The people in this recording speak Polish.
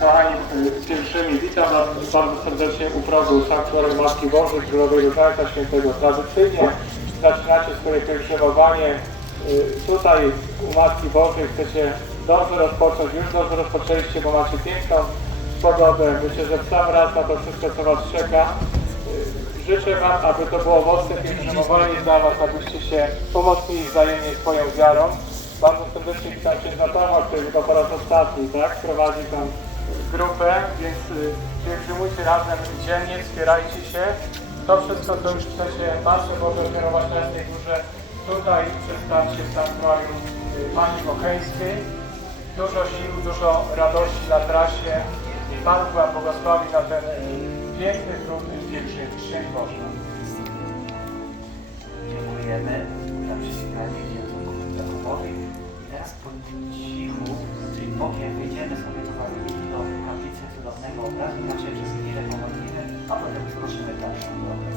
Kochani, pierwszymi witam Was bardzo serdecznie u progu Sanktuarium Matki Bożej Królowego Karta Świętego. Tradycyjnie zaczynacie swoje pielgrzymowanie y, tutaj u Matki Bożej. Chcecie dobrze rozpocząć, już dobrze rozpoczęliście, bo macie piękną pogodę. Myślę, że w sam raz na to wszystko, co Was czeka. Y, Życzę Wam, aby to było mocne pielgrzymowanie dla Was, abyście się pomocnili wzajemnie swoją wiarą. Bardzo serdecznie witam księdza Pawła, który chyba po raz ostatni, tak, prowadzi tam grupę, więc y, pielgrzymujcie razem dziennie, wspierajcie się. To wszystko, co już chcecie Matce Boże kierować na tej górze, tutaj przedstawcie w sanktuarium y, Pani Bocheńskiej. Dużo sił, dużo radości na trasie. Pan Wam błogosławi na ten y, piękny, trudny pielgrzym. Szczęść Boże. Dziękujemy za przeczytanie księdzu Jakubowi. I teraz po cichu, czyli bokiem wyjdziemy sobie powoli do kaplicy cudownego obrazu, znaczy przez chwilę pomodlimy, a potem wzruszymy dalszą drogę.